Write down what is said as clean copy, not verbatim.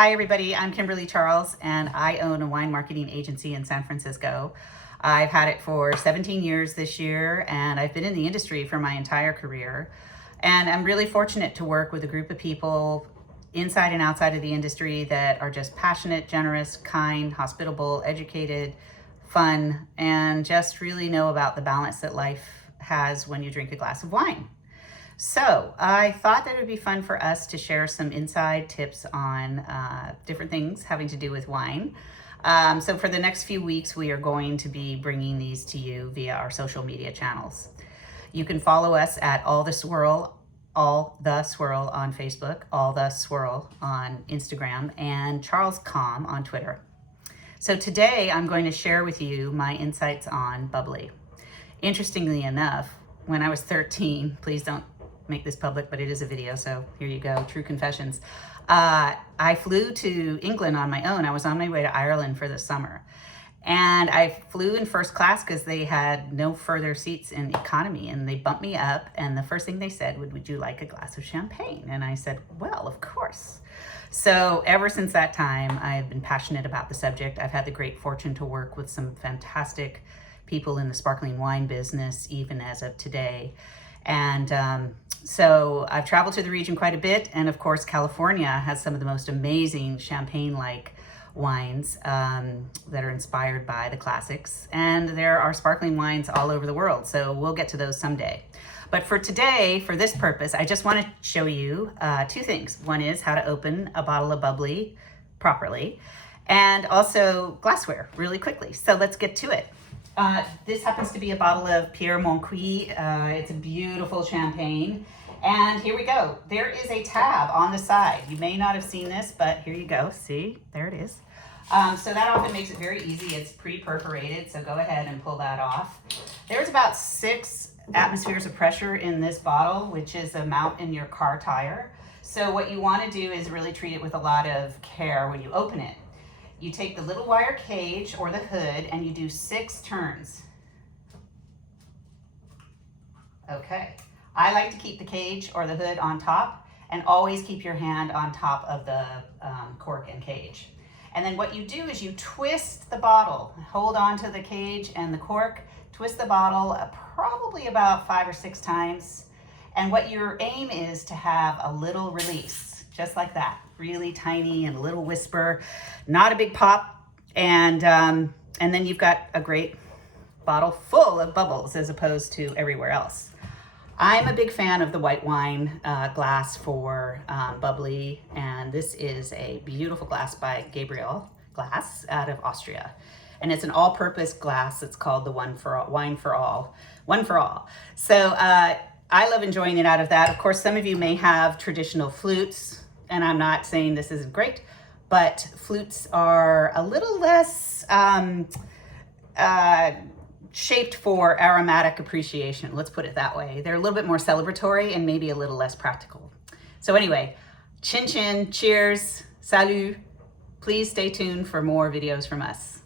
Hi everybody, I'm Kimberly Charles and I own a wine marketing agency in San Francisco. I've had it for 17 years this year and I've been in the industry for my entire career. And I'm really fortunate to work with a group of people inside and outside of the industry that are just passionate, generous, kind, hospitable, educated, fun, and just really know about the balance that life has when you drink a glass of wine. So I thought that it would be fun for us to share some inside tips on different things having to do with wine. So for the next few weeks, we are going to be bringing these to you via our social media channels. You can follow us at All the Swirl on Facebook, All the Swirl on Instagram, and Charles Com on Twitter. So today I'm going to share with you my insights on Bubbly. Interestingly enough, when I was 13, please don't make this public, but it is a video, so here you go, true confessions. I flew to England on my own. I was on my way to Ireland for the summer. And I flew in first class because they had no further seats in economy, and they bumped me up, and the first thing they said would you like a glass of champagne? And I said, well, of course. So ever since that time, I've been passionate about the subject. I've had the great fortune to work with some fantastic people in the sparkling wine business, even as of today. And so I've traveled to the region quite a bit. And of course, California has some of the most amazing champagne-like wines that are inspired by the classics. And there are sparkling wines all over the world. So we'll get to those someday. But for today, for this purpose, I just want to show you two things. One is how to open a bottle of Bubbly properly, and also glassware really quickly. So let's get to it. This happens to be a bottle of Pierre Moncuy. It's a beautiful champagne. And here we go. There is a tab on the side. You may not have seen this, but here you go. See, there it is. So that often makes it very easy. It's pre-perforated, so go ahead and pull that off. There's about 6 atmospheres of pressure in this bottle, which is a mount in your car tire. So what you want to do is really treat it with a lot of care when you open it. You take the little wire cage or the hood and you do 6 turns. Okay. I like to keep the cage or the hood on top, and always keep your hand on top of the cork and cage. And then what you do is you twist the bottle, hold on to the cage and the cork, twist the bottle probably about 5 or 6 times. And what your aim is to have a little release, just like that, really tiny and a little whisper, not a big pop. And then you've got a great bottle full of bubbles as opposed to everywhere else. I'm a big fan of the white wine glass for Bubbly, and this is a beautiful glass by Gabriel-Glas out of Austria. And it's an all-purpose glass. It's called the One for All. So I love enjoying it out of that. Of course, some of you may have traditional flutes, and I'm not saying this isn't great, but flutes are a little less shaped for aromatic appreciation. Let's put it that way. They're a little bit more celebratory and maybe a little less practical. So anyway, chin chin, cheers, salut. Please stay tuned for more videos from us.